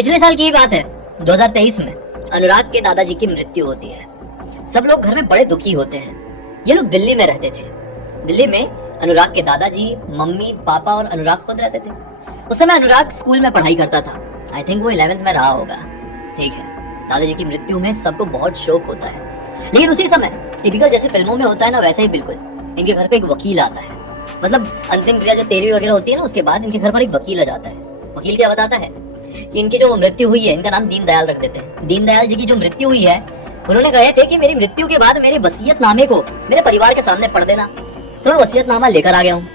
पिछले साल की ही बात है, 2023 में अनुराग के दादाजी की मृत्यु होती है। सब लोग घर में बड़े दुखी होते हैं। ये लोग दिल्ली में रहते थे। दिल्ली में अनुराग के दादाजी, मम्मी, पापा और अनुराग खुद रहते थे। उस समय अनुराग स्कूल में पढ़ाई करता था। आई थिंक वो 11th में रहा होगा। ठीक है, दादाजी की मृत्यु में सबको बहुत शोक होता है। लेकिन उसी समय टिपिकल जैसे फिल्मों में होता है ना, वैसा ही बिल्कुल इनके घर पे एक वकील आता है। मतलब अंतिम क्रिया जो 13वीं वगैरह होती है ना, उसके बाद इनके घर पर एक वकील आ जाता है। वकील क्या बताता है कि इनकी जो मृत्यु हुई है, इनका नाम दीनदयाल रख देते हैं। दीनदयाल जी की जो मृत्यु हुई है, उन्होंने कहे थे कि मेरी मृत्यु के बाद मेरे वसीयतनामे को मेरे परिवार के सामने पढ़ देना। तो मैं वसीयतनामा लेकर आ गया हूँ।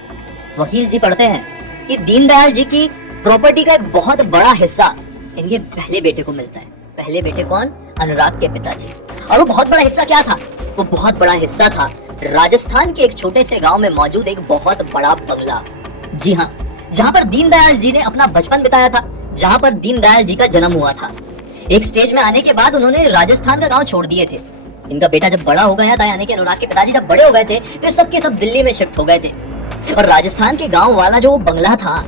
वकील जी पढ़ते हैं कि दीनदयाल जी की प्रॉपर्टी का एक बहुत बड़ा हिस्सा इनके पहले बेटे को मिलता है। पहले बेटे कौन? अनुराग के पिताजी। और वो बहुत बड़ा हिस्सा क्या था? वो बहुत बड़ा हिस्सा था राजस्थान के एक छोटे से गांव में मौजूद एक बहुत बड़ा बंगला। जी हाँ, जहाँ पर दीनदयाल जी ने अपना बचपन बिताया था, जहाँ पर दीनदयाल जी का जन्म हुआ था। एक स्टेज में आने के बाद उन्होंने राजस्थान का गांव छोड़ दिए थे। इनका बेटा जब बड़ा हो गया था, यानी कि अनुराग के पिताजी जब बड़े हो गए थे, तो सब के सब दिल्ली में शिफ्ट हो गए थे। और राजस्थान के गांव वाला जो बंगला था,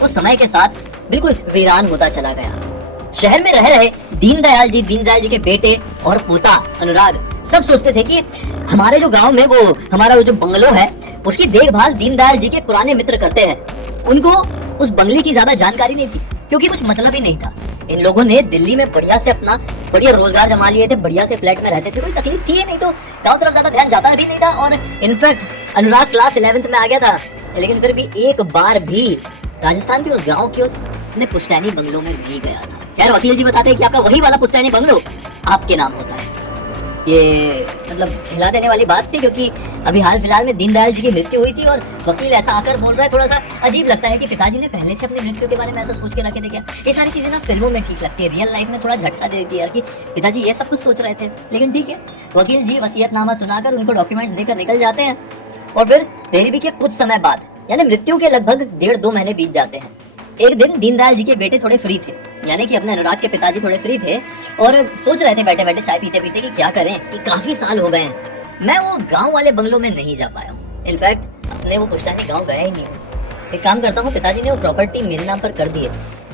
वो समय के साथ बिल्कुल वीरान होता चला गया। शहर में रह रहे दीनदयाल जी के बेटे और पोता अनुराग सब सोचते थे कि हमारे जो गांव में वो हमारा जो बंगलो है, उसकी देखभाल दीनदयाल जी के पुराने मित्र करते हैं। उनको उस बंगले की ज्यादा जानकारी नहीं थी, क्योंकि कुछ मतलब ही नहीं था। इन लोगों ने दिल्ली में बढ़िया से अपना बढ़िया रोजगार जमा लिए थे, बढ़िया से फ्लैट में रहते थे, कोई तकलीफ थी नहीं, तो गांव तरफ ज्यादा ध्यान जाता भी नहीं था। और इनफैक्ट अनुराग क्लास 11th में आ गया था, लेकिन फिर भी एक बार भी राजस्थान के उस गांव के उस पुश्तैनी बंगलों में नहीं गया था। खैर, वकील जी बताते हैं कि आपका वही वाला पुश्तैनी बंगलो आपके नाम होता है। ये मतलब हिला देने वाली बात थी, क्योंकि अभी हाल फिलहाल में दीनदयाल जी की मृत्यु हुई थी और वकील ऐसा आकर बोल रहा है। थोड़ा सा अजीब लगता है कि पिताजी ने पहले से अपनी मृत्यु के बारे में ऐसा सोच के रखे थे क्या। ये सारी चीजें ना फिल्मों में ठीक लगती है, रियल लाइफ में थोड़ा झटका दे देती है कि पिताजी ये सब कुछ सोच रहे थे। लेकिन ठीक है, वकील जी वसीयतनामा सुनाकर उनको डॉक्यूमेंट्स देकर निकल जाते हैं। और फिर 13वीं के कुछ समय बाद, यानी मृत्यु के लगभग 1.5-2 महीने बीत जाते हैं। एक दिन दीनदयाल जी के बेटे थोड़े फ्री थे, यानी कि अपने अनुराग के पिताजी थोड़े फ्री थे और सोच रहे थे बैठे बैठे चाय पीते पीते कि क्या करें, कि काफी साल हो गए हैं मैं वो गांव वाले बंगलों में नहीं जा पाया हूँ। इनफैक्ट अपने वो पुश्तैनी गांव गया ही नहीं हूँ। एक काम करता हूँ, पिताजी ने वो प्रॉपर्टी मेरे नाम पर कर दी है,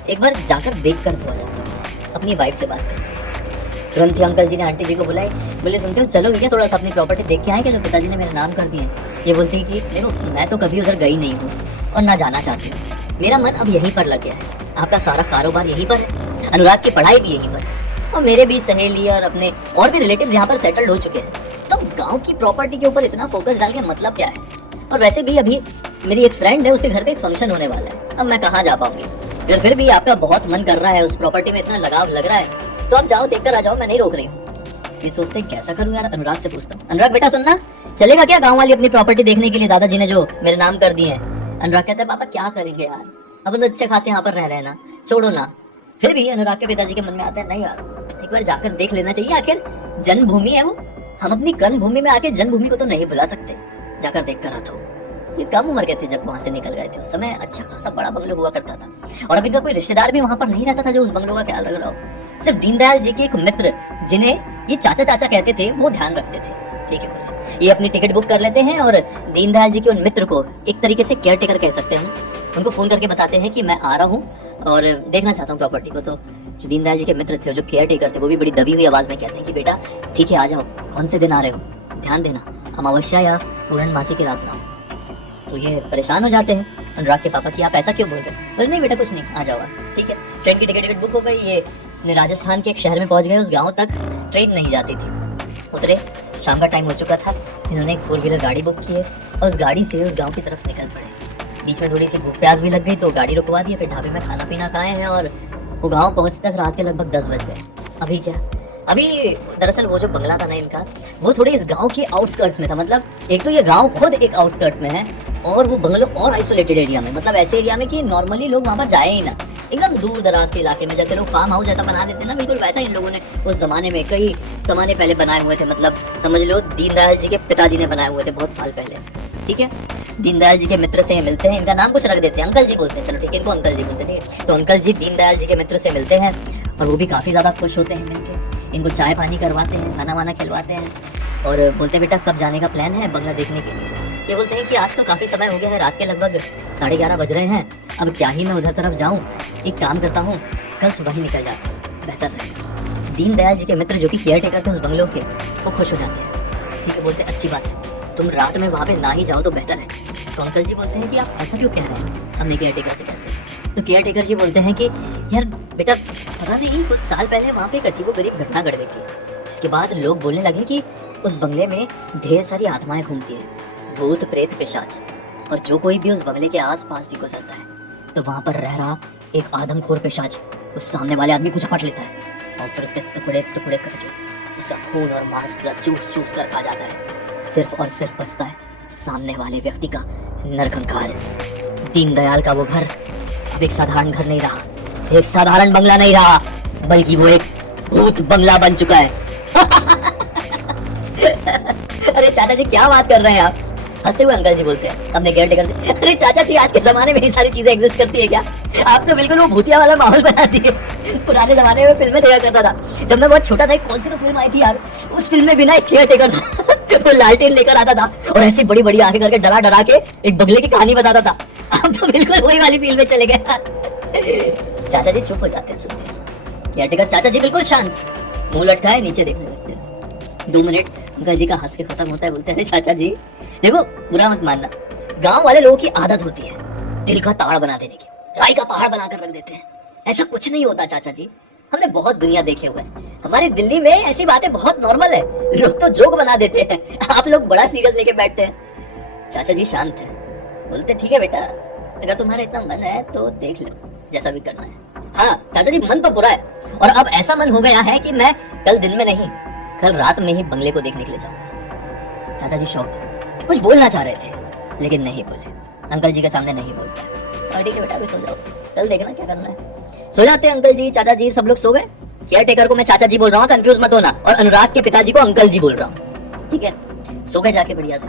एक बार जाकर देख कर तो आ जाता हूँ, अपनी वाइफ से बात करता हूँ। तुरंत ही अंकल जी ने आंटी जी को बुलाई, बोले सुनते हो चलोगे क्या, थोड़ा सा अपनी प्रॉपर्टी देख के आएंगे जो पिताजी ने मेरे नाम कर दी है। ये बोलती है कि देखो मैं तो कभी उधर गई नहीं हूँ और ना जाना चाहती हूँ, मेरा मन अब यहीं पर लग गया है, आपका सारा कारोबार यहीं पर है, अनुराग की पढ़ाई भी यहीं पर है और मेरे भी सहेली और अपने और भी रिलेटिव्स यहाँ पर सेटल्ड हो चुके हैं। तो गांव की प्रॉपर्टी के ऊपर इतना फोकस डाल के मतलब क्या है। और वैसे भी अभी मेरी एक फ्रेंड है, उसके घर पे एक फंक्शन होने वाला है, अब मैं कहाँ जा पाऊंगी। अगर फिर भी आपका बहुत मन कर रहा है, उस प्रॉपर्टी में इतना लगाव लग रहा है, तो आप जाओ देखकर आ जाओ, मैं नहीं रोक रही हूँ। ये सोचते कैसा करूँ यार, अनुराग से पूछता हूँ, अनुराग बेटा सुनना, चलेगा क्या गाँव वाली अपनी प्रॉपर्टी देखने के लिए, दादाजी ने जो मेरे नाम कर दिए हैं। अनुराग कहता है पापा क्या करेंगे यार, अब तो अच्छे खासे यहाँ पर रह रहे हैं ना, छोड़ो ना। फिर भी अनुराग के पिताजी के मन में आता है नहीं यार, एक बार जाकर देख लेना चाहिए, आखिर जन्मभूमि है वो, हम अपनी कर्मभूमि में आके जन्मभूमि को तो नहीं भुला सकते, जाकर देख कर आता हूँ। ये कम उम्र के थे जब वहां से निकल गए थे, उस समय अच्छा खासा बड़ा बंगलो हुआ करता था और अब इनका कोई रिश्तेदार भी वहां पर नहीं रहता था जो उस बंगलों का ख्याल रख रहा हो। सिर्फ दीनदयाल जी के एक मित्र, जिन्हें ये चाचा चाचा कहते थे, वो ध्यान रखते थे। ठीक है, बोले ये अपनी टिकट बुक कर लेते हैं और दीनदयाल जी के उन मित्र को, एक तरीके से केयर टेकर कह सकते हैं, उनको फोन करके बताते हैं कि मैं आ रहा हूँ और देखना चाहता हूँ प्रॉपर्टी को। तो जो दीनदयाल जी के मित्र थे, जो केयर टेकर थे, वो भी बड़ी दबी हुई आवाज में कहते हैं कि बेटा ठीक है आ जाओ, कौन से दिन आ रहे हो, ध्यान देना अमावस्या या पूर्णमासी की रात ना हो। तो ये परेशान हो जाते हैं अनुराग के पापा कि आप ऐसा क्यों बोल रहे हैं। बोले नहीं बेटा कुछ नहीं, आ जाओ। ठीक है, ट्रेन की टिकट बुक हो गई, ये राजस्थान के एक शहर में पहुंच गए। उस गाँव तक ट्रेन नहीं जाती थी, उतरे, शाम का टाइम हो चुका था, इन्होंने एक 4 व्हीलर गाड़ी बुक की है और उस गाड़ी से उस गाँव की तरफ निकल पड़े। बीच में थोड़ी सी भूख प्यास भी लग गई तो गाड़ी रुकवा दी, फिर ढाबे में खाना पीना खाए हैं और वो गांव पहुंचते तक रात के लगभग 10 बज गए। अभी क्या, अभी दरअसल वो जो बंगला था ना इनका, वो थोड़े इस गांव के आउटस्कर्ट्स में था। मतलब एक तो ये गांव खुद एक आउटस्कर्ट में है और वो बंगलो और आइसोलेटेड एरिया में, मतलब ऐसे एरिया में कि नॉर्मली लोग वहां पर जाए ही ना, एकदम दूर दराज के इलाके में। जैसे लोग फार्म हाउस जैसा बना देते हैं ना, बिल्कुल वैसा इन लोगों ने उस जमाने में कई जमाने पहले बनाए हुए थे। मतलब समझ लो दीनदयाल जी के पिताजी ने बनाए हुए थे बहुत साल पहले। ठीक है, दीनदयाल जी के मित्र से मिलते हैं, इनका नाम कुछ रख देते हैं, अंकल जी बोलते हैं, चलो ठीक है इनको अंकल जी बोलते हैं। ठीक है, तो अंकल जी दीनदयाल जी के मित्र से मिलते हैं और वो भी काफ़ी ज़्यादा खुश होते हैं मिलके, इनको चाय पानी करवाते हैं, खाना वाना खिलवाते हैं और बोलते हैं बेटा कब जाने का प्लान है बंगला देखने के लिए। ये बोलते हैं कि आज तो काफ़ी समय हो गया है, रात के लगभग 11:30 बज रहे हैं, अब क्या ही मैं उधर तरफ जाऊँ, एक काम करता हूँ कल सुबह ही निकल जाते, बेहतर रहेगा। दीनदयाल जी के मित्र जो कि केयर टेकर थे उस बंगलों के, वो खुश हो जाते हैं। ठीक है, बोलते हैं अच्छी बात है, तुम रात में वहाँ पे ना ही जाओ तो बेहतर है। तो अंकल जी बोलते हैं कि आप ऐसा क्यों कह रहे हैं, हमने केयर टेकर से कहते हैं। तो केयर टेकर जी बोलते हैं कि यार बेटा, पता नहीं कुछ साल पहले वहाँ पे एक अजीबोगरीब घटना घट गई थी, जिसके बाद लोग बोलने लगे कि उस बंगले में ढेर सारी आत्माएं घूमती हैं, भूत प्रेत पिशाच, और जो कोई भी उस बंगले के आसपास भी गुजरता है तो वहाँ पर रह रहा एक आदमखोर पिशाच उस सामने वाले आदमी को झपट लेता है और फिर उसके टुकड़े टुकड़े करके उसका खून और मांस पूरा चूस चूस कर खा जाता है। सिर्फ और सिर्फ बचता है सामने वाले व्यक्ति का नरकंकाल। दीनदयाल का वो घर अब एक साधारण घर नहीं रहा, एक साधारण बंगला नहीं रहा, बल्कि वो एक भूत बंगला बन चुका है। अरे चाचा जी क्या बात कर रहे हैं आप, हंसते हुए अंकल जी बोलते हैं अपने केयर टेकर से। अरे चाचा जी आज के जमाने में ये सारी चीजें एग्जिस्ट करती है क्या? आप तो बिल्कुल वो भूतिया वाला माहौल बना दिए। पुराने जमाने में फिल्में देखा करता था जब मैं बहुत छोटा था, कौन सी तो फिल्म आई थी यार, उस फिल्म में भी ना एक केयर टेकर था वो लालटेन लेकर आता था और ऐसी बड़ी बड़ी आंखें करके डरा डरा के एक बगले की कहानी बताता था। आप तो बिल्कुल वही वाली फील्ड में चले गए। चाचा जी चुप हो जाते हैं सुनते। केयर टेकर चाचा जी बिल्कुल शांत, मुंह लटकाए नीचे देखने लगते हैं। 2 मिनट अंकल जी का हंस के खत्म होता है, बोलते हैं चाचा जी देखो बुरा मत मानना, गांव वाले लोगों की आदत होती है दिल का ताड़ बना देने की, राई का पहाड़ बनाकर रख देते हैं। ऐसा कुछ नहीं होता चाचा जी, हमने बहुत दुनिया देखे हुए हैं, हमारी दिल्ली में ऐसी बातें बहुत नॉर्मल है, लोग तो जोक बना देते हैं, आप लोग बड़ा सीरियस लेके बैठते हैं। चाचा जी शांत है, बोलते ठीक है बेटा, अगर तुम्हारा इतना मन है तो देख लो, जैसा भी करना है। हाँ चाचा जी मन तो बुरा है, और अब ऐसा मन हो गया है कि मैं कल दिन में नहीं कल रात में ही बंगले को देखने के लिए जाऊंगा। चाचा जी शौक थे, कुछ बोलना चाह रहे थे लेकिन नहीं बोले, अंकल जी के सामने नहीं बोल पाए। ठीक है बेटा अभी सो जाओ, कल देखना क्या करना है। सो जाते हैं अंकल जी, चाचा जी सब लोग सो गए। केयर टेकर को मैं चाचा जी बोल रहा हूँ, कंफ्यूज मत होना, और अनुराग के पिताजी को अंकल जी बोल रहा हूँ, ठीक है। सो गए जाके बढ़िया से।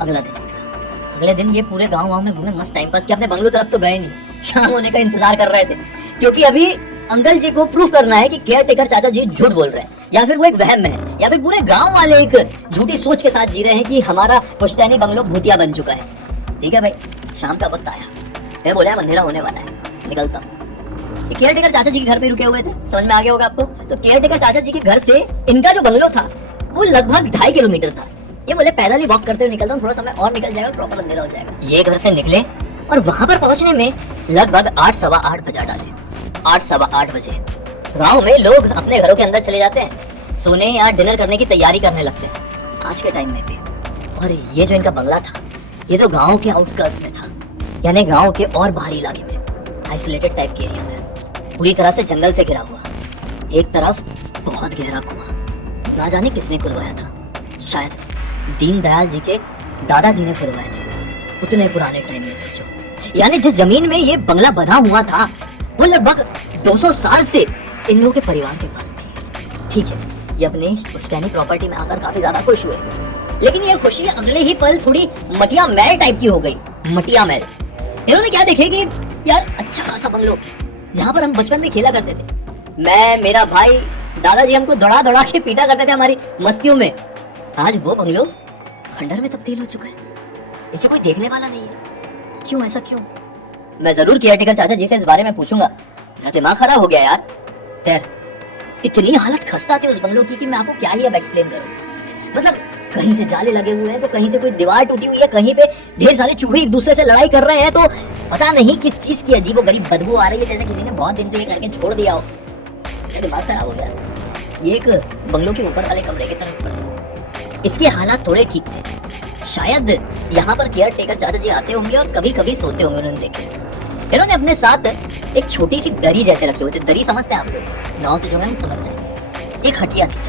अगला दिन निकला, अगले दिन ये पूरे गाँव में घूमे, मस्त टाइम पास किया, अपने बंगलों तरफ तो गए नहीं, शाम होने का इंतजार कर रहे थे, क्योंकि अभी अंकल जी को प्रूफ करना है कि केयर टेकर चाचा जी झूठ बोल रहे हैं, या फिर वो एक वहम है, या फिर पूरे गांव वाले एक झूठी सोच के साथ जी रहे हैं कि हमारा पुश्तैनी बंगलो भूतिया बन चुका है। ठीक है भाई, शाम का वक्त आया, मैं बोला अंधेरा होने वाला है, निकलता हूँ। केयर टेकर चाचा जी के घर पे रुके हुए थे, समझ में आ गया होगा आपको। तो केयर टेकर चाचा जी के घर से इनका जो बंगलो था वो लगभग 2.5 किलोमीटर था। ये बोले पैदल ही वॉक करते हुए निकलता हूँ, थोड़ा समय और निकल जाएगा, प्रॉपर अंधेरा हो जाएगा। ये घर से निकले और वहां पर पहुंचने में लगभग 8 सवा 8 बजा डाले। 8 सवा 8 बजे गाँव में लोग अपने घरों के अंदर चले जाते हैं, सोने या डिनर करने की तैयारी करने लगते हैं आज के टाइम में भी। और ये जो इनका बंगला था ये तो गांव के आउटस्कर्ट्स में था, यानी गांव के और बाहरी इलाके में, आइसोलेटेड टाइप के एरिया में, पूरी तरह से जंगल से घिरा हुआ। एक तरफ बहुत गहरा कुआं, ना जाने किसने खुदवाया था, शायद दीनदयाल जी के दादाजी ने खुदवाया था उतने पुराने टाइम में। सोचो, यानी जिस जमीन में ये बंगला बना हुआ था वो लगभग 200 साल से इन लोगों के परिवार के पास थी। ठीक है, ये अपने पुश्तैनी प्रॉपर्टी में आकर काफी ज्यादा खुश हुए, लेकिन ये खुशी अगले ही पल थोड़ी मटिया मैल टाइप की हो गई। मटिया मैल, इन्होंने क्या देखे कि यार अच्छा खासा बंगलो जहाँ पर हम बचपन में खेला करते थे, मैं मेरा भाई दादाजी हमको दौड़ा दौड़ा के पीटा करते थे हमारी मस्तियों में, आज वो बंगलो खंडर में तब्दील हो चुका है, इसे कोई देखने वाला नहीं है। क्यों, ऐसा क्यों? मैं जरूर केयर टेकर चाचा जी से इस बारे में पूछूंगा, मेरा दिमाग खराब हो गया यार। खैर, इतनी हालत खस्ता थी उस बंगलों की कि मैं आपको क्या ही अब एक्सप्लेन करूं। मतलब कहीं से जाले लगे हुए हैं, तो कहीं से कोई दीवार टूटी हुई है, कहीं पे ढेर सारे चूहे एक दूसरे से लड़ाई कर रहे हैं, तो पता नहीं किस चीज की अजीबो गरीब बदबू आ रही है, जैसे किसी ने बहुत दिन से ये करके छोड़ दिया हो। मेरा दिमाग खराब हो गया। ये एक बंगलों के ऊपर वाले कमरे की तरफ पड़ा, इसके हालात थोड़े ठीक थे, शायद यहाँ पर केयर टेकर चाचा जी आते होंगे और कभी कभी सोते होंगे, उन्होंने देखे। इन्होंने अपने साथ एक छोटी सी दरी जैसे रखे हुए थे, दरी समझते हैं आप लोग, गाँव से जो है समझ जाए। एक खटिया थी,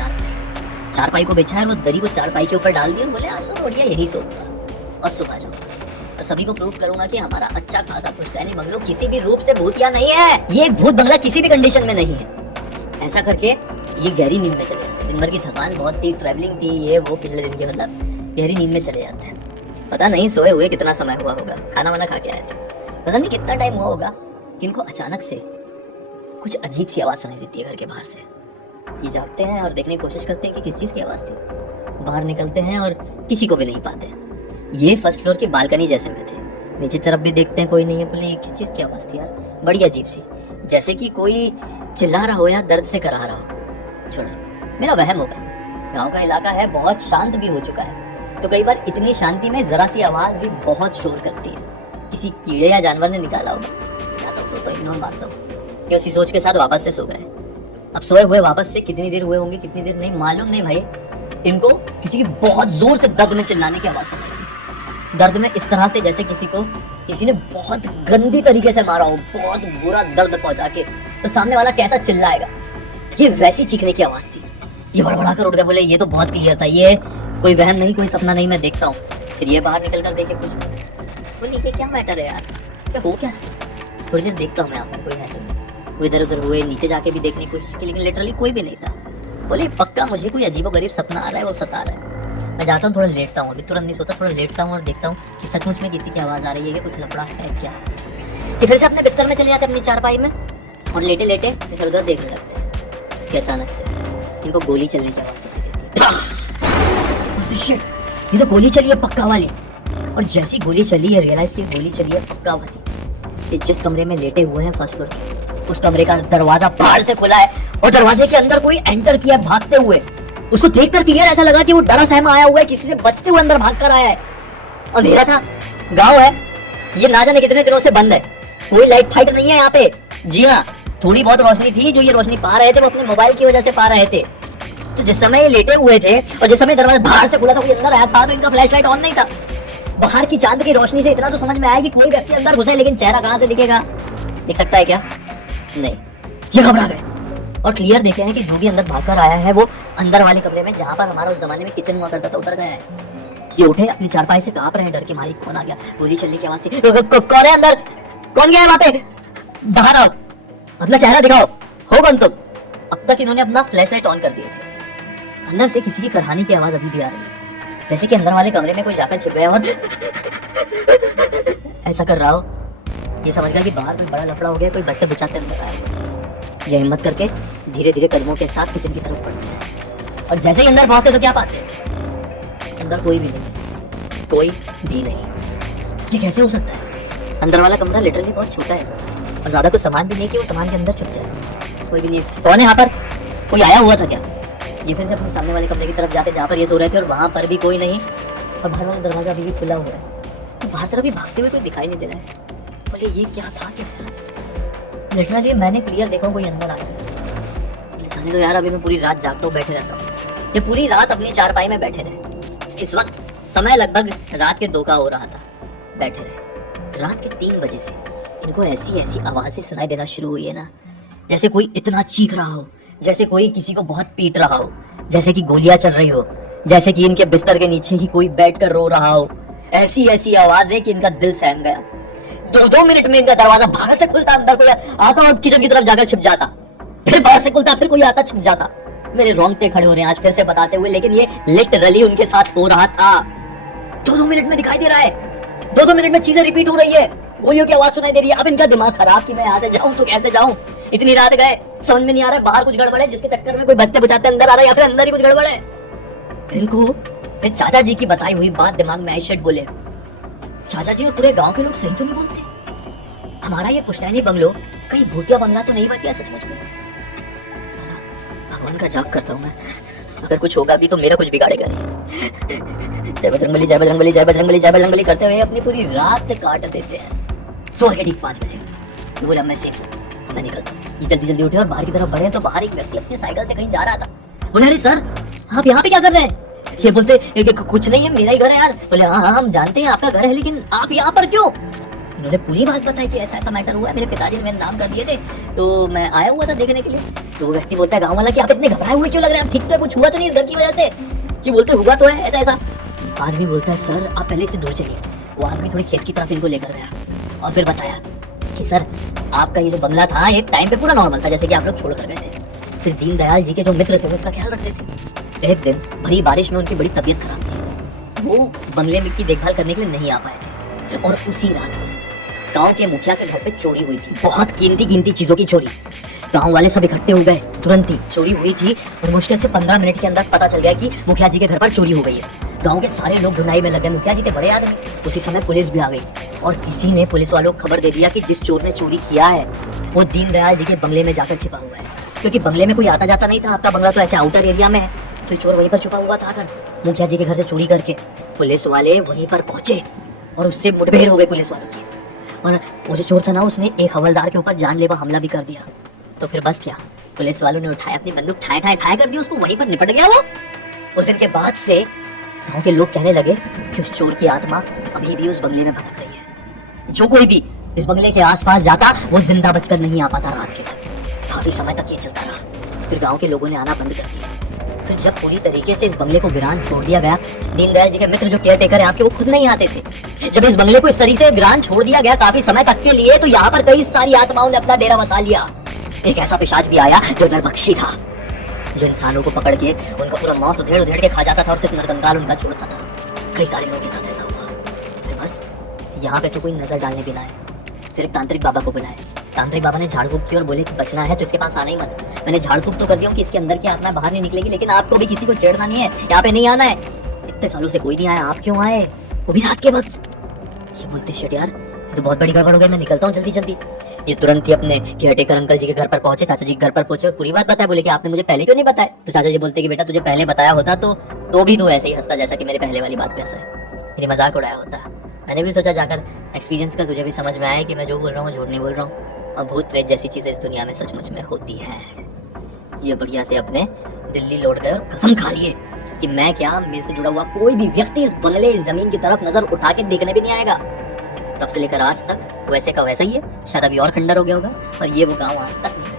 चारपाई को बिछाया और वो दरी को चारपाई के ऊपर डाल दिया, बोले आज तो बढ़िया यही सोऊंगा और सुबह जाऊंगा और सभी को प्रूव करूंगा कि हमारा अच्छा खासा पुश्तैनी बंगलो किसी भी रूप से भूतिया नहीं है, ये एक भूत बंगला किसी भी कंडीशन में नहीं है। ऐसा करके ये गहरी नींद में चले जाते। दिन भर की थकान बहुत थी, ट्रैवलिंग थी, ये वो पिछले दिन के, मतलब गहरी नींद में चले जाते हैं। पता नहीं सोए हुए कितना समय हुआ होगा, खाना वाना खा के आए थे, पता नहीं कितना टाइम हुआ होगा कि इनको अचानक से कुछ अजीब सी आवाज़ सुनाई देती है घर के बाहर से। ये जागते हैं और देखने की कोशिश करते हैं कि किस चीज़ की आवाज़ थी। बाहर निकलते हैं और किसी को भी नहीं पाते। ये फर्स्ट फ्लोर की बालकनी जैसे में थे, नीचे तरफ भी देखते हैं कोई नहीं है, बोले ये किस चीज़ की आवाज़ थी यार, बड़ी अजीब सी, जैसे कि कोई चिल्ला रहा हो या दर्द से करा रहा हो, छोड़ो, मेरा वहम होगा। गांव का इलाका है, बहुत शांत भी हो चुका है, तो कई बार इतनी शांति में जरा सी आवाज भी बहुत शोर करती है। किसी कीड़े या जानवर ने निकाला होगा, या तो सो तो इग्नोर मारता हूँ। ये उसी सोच के साथ वापस से सो गए। अब सोए हुए वापस से कितनी देर हुए होंगे, कितनी देर नहीं मालूम नहीं भाई। इनको किसी की बहुत जोर से दर्द में चिल्लाने की आवाज सुन रही थी। दर्द में इस तरह से जैसे किसी ने बहुत गंदी तरीके से मारा हो, बहुत बुरा दर्द पहुंचा के, तो सामने वाला कैसा चिल्लाएगा, ये वैसी चीखने की आवाज थी। ये बड़बड़ा कर उठ गए, बोले ये तो बहुत क्लियर था, ये कोई वहम नहीं, कोई सपना नहीं, मैं देखता हूँ। फिर ये बाहर निकल कर देखे कुछ, बोले ये क्या मैटर है यार, क्या हो क्या, थोड़ी देर देखता हूँ मैं यहाँ पर कोई है तो। वो इधर उधर हुए, नीचे जाके भी देखने की कोशिश की, लेकिन लिटरली कोई भी नहीं था। बोले पक्का मुझे कोई अजीबोगरीब सपना आ रहा है, वो सता रहा है। मैं जाता हूँ, थोड़ा लेटता हूँ, अभी तुरंत नहीं सोता, थोड़ा लेटता हूँ और देखता हूँ कि सचमुच में किसी की आवाज़ आ रही है, कुछ लफड़ा है क्या। कि फिर से अपने बिस्तर में चले जाते अपनी चारपाई में और लेटे लेटे इधर उधर देखने लगते हैं कि अचानक से इनको गोली चलने की आवाज़ सुनाई देती है। ये तो गोली चली है पक्का वाली। और जैसी गोली चली है, रियलाइज की गोली चली है पक्का वाली। जिस कमरे में लेटे हुए हैं फर्स्ट फ्लोर के, उस कमरे का दरवाजा बाहर से खुला है और दरवाजे के अंदर कोई एंटर किया भागते हुए। उसको देखकर क्लियर ऐसा लगा कि वो डरा सहमा आया हुआ है, किसी से बचते हुए अंदर भागकर आया है। अंधेरा था, गांव है, ये ना जाने कितने दिनों से बंद है, कोई लाइट फाइट नहीं है यहाँ पे। जी हाँ, थोड़ी बहुत रोशनी थी, जो ये रोशनी पा रहे थे वो अपने मोबाइल की वजह से पा रहे थे। तो जिस समय ये लेटे हुए थे और जिस समय दरवाजा बाहर से खुला था, कोई अंदर आया था, तो इनका फ्लैश लाइट ऑन नहीं था। बाहर की चांद की रोशनी से इतना तो समझ में आया कि कोई व्यक्ति अंदर घुसे, लेकिन चेहरा कहाँ से दिखेगा, दिख सकता है क्या? नहीं। ये घबरा गए और क्लियर देखे हैं कि जो भी अंदर भागकर आया है वो अंदर वाले कमरे में, जहाँ पर हमारा उस जमाने में किचन हुआ करता था, उतर गया है। ये उठे अपनी चारपाई से, कांप रहे हैं, डर के मारे कौन आ गया, गोली चलने की आवाज थी। कौन है अंदर, कौन गया है वहां पे, बाहर आओ, अपना चेहरा दिखाओ, हो कौन तुम? अब तक इन्होंने अपना फ्लैश लाइट ऑन कर दिए थे। अंदर से किसी की करहाने की आवाज अभी भी आ रही है, जैसे कि अंदर वाले कमरे में कोई जाकर छिप गया और ऐसा कर रहा हो। ये समझ गया कि बाहर में बड़ा लफड़ा हो गया, कोई बचते बचाते अंदर आया। ये हिम्मत करके धीरे धीरे कदमों के साथ किचन की तरफ बढ़ते हैं और जैसे ही अंदर पहुंचते तो क्या पाते, अंदर कोई भी नहीं, कोई भी नहीं। ये कैसे हो सकता है? अंदर वाला कमरा लिटरली बहुत छोटा है और ज्यादा कुछ सामान भी नहीं कि वो सामान के अंदर छुप जाए। कोई भी नहीं। कौन है यहाँ पर, कोई आया हुआ था क्या? ये फिर से अपने सामने वाले कमरे की तरफ जाते जहाँ पर ये सो रहे थे और वहां पर भी कोई नहीं और बाहर वाला दरवाजा अभी भी खुला हुआ है। तो बाहर तरफ भी भागते हुए कोई दिखाई नहीं दे रहा है। बोले ये क्या था, क्या लिटरली मैंने क्लियर देखा कोई अंदर आया। जाने दो यार, अभी मैं पूरी रात जागता हूँ, बैठे रहता हूँ। ये पूरी रात अपनी चारपाई में बैठे रहे। इस वक्त समय लगभग रात के 2 का हो रहा था। बैठे रहे, रात के 3 बजे से इनको ऐसी ऐसी आवाजें सुनाई देना शुरू हुई है ना, जैसे कोई इतना चीख रहा हो, जैसे कोई किसी को बहुत पीट रहा हो, जैसे कि गोलियां चल रही हो, जैसे कि इनके बिस्तर के नीचे ही कोई बैठकर रो रहा हो। ऐसी ऐसी आवाजें कि इनका दिल सहम गया। 2 मिनट में इनका दरवाजा बाहर से खुलता, अंदर कोई आता और किचन की तरफ जाकर छिप जाता, फिर बाहर से खुलता, फिर कोई आता छिप जाता। मेरे रोंगटे खड़े हो रहे हैं आज फिर से बताते हुए, लेकिन ये लिटरली उनके साथ हो रहा था। 2 मिनट में दिखाई दे रहा है, 2 मिनट में चीजें रिपीट हो रही है, गोलियों की आवाज सुनाई दे रही है। अब इनका दिमाग खराब कि मैं यहाँ से जाऊं तो कैसे जाऊं, इतनी रात गए, समझ में नहीं आ रहा है बाहर कुछ गड़बड़ है जिसके चक्कर में कोई बचते बचाते अंदर आ रहा है या फिर अंदर ही कुछ गड़बड़ है। इनको मेरे चाचा जी की बताई हुई बात दिमाग में आई। शिट बोले, चाचा जी और पूरे गांव के लोग सही तो नहीं बोलते, हमारा ये पुश्तैनी बंगलो कहीं भूतिया बंगला तो नहीं बन गया सचमुच में। भगवान का जाप करता हूँ मैं, अगर कुछ होगा भी तो मेरा कुछ बिगाड़ेगा नहीं। जय बजरंगबली, जय बजरंगबली, जय बजरंगबली, जय बजरंगबली करते हुए अपनी पूरी रात काट देते हैं। सो के ठीक 5 बजे बोला मैं सेफ, मैं निकलता हूँ। ये जल्दी जल्दी उठे और बाहर की तरफ बढ़े तो बाहर एक व्यक्ति अपनी साइकिल से कहीं जा रहा था। बोले अरे सर, आप यहाँ पे क्या कर रहे हैं? ये बोलते कुछ नहीं है, मेरा ही घर है यार। बोले हाँ हाँ हम जानते हैं आपका घर है, लेकिन आप यहाँ पर क्यों? इन्होंने पूरी बात बताई कि ऐसा ऐसा मैटर हुआ है, मेरे पिताजी ने मेरे नाम कर दिए थे तो मैं आया हुआ था देखने के लिए। तो वो व्यक्ति बोलता है गाँव वाला कि आप इतने घबराए हुए क्यों लग रहे हैं, ठीक तो है, कुछ हुआ तो नहीं इस घर की वजह से? कि बोलते हुआ तो है ऐसा ऐसा। आदमी बोलता है सर आप पहले से दूर चलिए। वो आदमी थोड़ी खेत की तरफ इनको लेकर गया और फिर बताया कि सर आपका ये जो बंगला था एक टाइम पे पूरा नॉर्मल था, जैसे कि आप लोग छोड़ कर गए थे। फिर दीनदयाल जी के जो मित्र थे वो इसका ख्याल रखते थे। एक दिन भरी बारिश में उनकी बड़ी तबीयत खराब थी, वो बंगले की देखभाल करने के लिए नहीं आ पाए थे और उसी रात को गांव के मुखिया के घर पे चोरी हुई थी, बहुत कीमती चीजों की चोरी। गांव वाले सब इकट्ठे हो गए, तुरंत ही चोरी हुई थी और मुश्किल से 15 मिनट के अंदर पता चल गया कि मुखिया जी के घर पर चोरी हो गई है। गांव के सारे लोग ढूंढाई में लगे, मुखिया जी थे बड़े आदमी। उसी समय पुलिस भी आ गई। और किसी ने पुलिस वालों को खबर दे दिया कि जिस चोर ने चोरी किया है वो दीनदयाल जी के बंगले में जाकर छिपा हुआ है, क्योंकि बंगले में कोई आता जाता नहीं था। आपका बंगला तो ऐसे आउटर एरिया में है, तो चोर वहीं पर छुपा हुआ था आकर मुखिया जी के घर से चोरी करके। पुलिस वाले वहीं पर पहुंचे और उससे मुठभेड़ हो गई पुलिस वालों की। और वो जो चोर था ना, उसने एक हवलदार के ऊपर जानलेवा हमला भी कर दिया। तो फिर बस क्या, पुलिस वालों ने उठाया अपनी बंदूक, ठाए ठाए ठाए कर दी उसको, वहीं पर निपट गया वो। उस दिन के बाद से गांव के लोग कहने लगे कि उस चोर की आत्मा अभी भी उस बंगले में भटक रही है। जो कोई भी इस बंगले के आसपास जाता वो जिंदा बचकर नहीं आ पाता रात के वक्त। काफी समय तक ये चलता रहा। फिर गांव के लोगों ने आना बंद कर दिया। फिर जब पूरी तरीके से इस बंगले को वीरान छोड़ दिया गया, दीनदयाल जी के मित्र जो केयर टेकर है आपके, वो खुद नहीं आते थे। जब इस बंगले को इस तरीके से वीरान छोड़ दिया गया काफी समय तक के लिए, तो यहाँ पर कई सारी आत्माओं ने अपना डेरा बसा लिया। एक ऐसा पिशाच भी आया जो नरभक्षी था, जो इंसानों को पकड़ के उनका पूरा मांस उधेड़ उधेड़ के खा जाता था और सिर्फ नरकंकाल उनका छोड़ता था। कई सारे लोगों के साथ ऐसा हुआ। फिर बस यहाँ पे तो कोई नजर डालने भी ना आए। फिर एक तांत्रिक बाबा को बुलाए। तांत्रिक बाबा ने झाड़ फूक की और बोले कि बचना है तो इसके पास आना ही मत। मैंने झाड़ फूक तो कर दिया कि इसके अंदर की आत्मा बाहर नहीं निकलेगी, लेकिन आपको भी किसी को छेड़ना नहीं है, यहाँ पे नहीं आना है। इतने सालों से कोई नहीं आया, आप क्यों आए, वो भी रात के वक्त? ये बोलते शिट यार, ये तो बहुत बड़ी गड़बड़ हो गई, मैं निकलता हूँ जल्दी जल्दी। ये तुरंत ही अपने केयरटेकर अंकल जी के घर पर पहुंचे, चाचा जी के घर पर पहुंचे और पूरी बात बताया। बोले कि आपने मुझे पहले क्यों नहीं बताया? तो चाचा जी बोलते कि बेटा तुझे पहले बताया होता तो भी तू ऐसे ही हंसता जैसा कि मेरे पहले वाली बात पे हंसा है, मेरी मजाक उड़ाया होता। मैंने भी सोचा जाकर एक्सपीरियंस कर, तुझे भी समझ में आया कि मैं जो बोल रहा हूँ झूठ नहीं बोल रहा हूँ, और भूत प्रेत जैसी चीजें इस दुनिया में सचमुच में होती है। ये बढ़िया से अपने दिल्ली लौट गए और कसम खा लिए कि मैं क्या, मेरे से जुड़ा हुआ कोई भी व्यक्ति इस बंगले, इस जमीन की तरफ नजर उठा के देखने भी नहीं आएगा। तब से लेकर आज तक वैसे का वैसा ही है, शायद अभी और खंडर हो गया होगा, और ये वो गाँव आज तक नहीं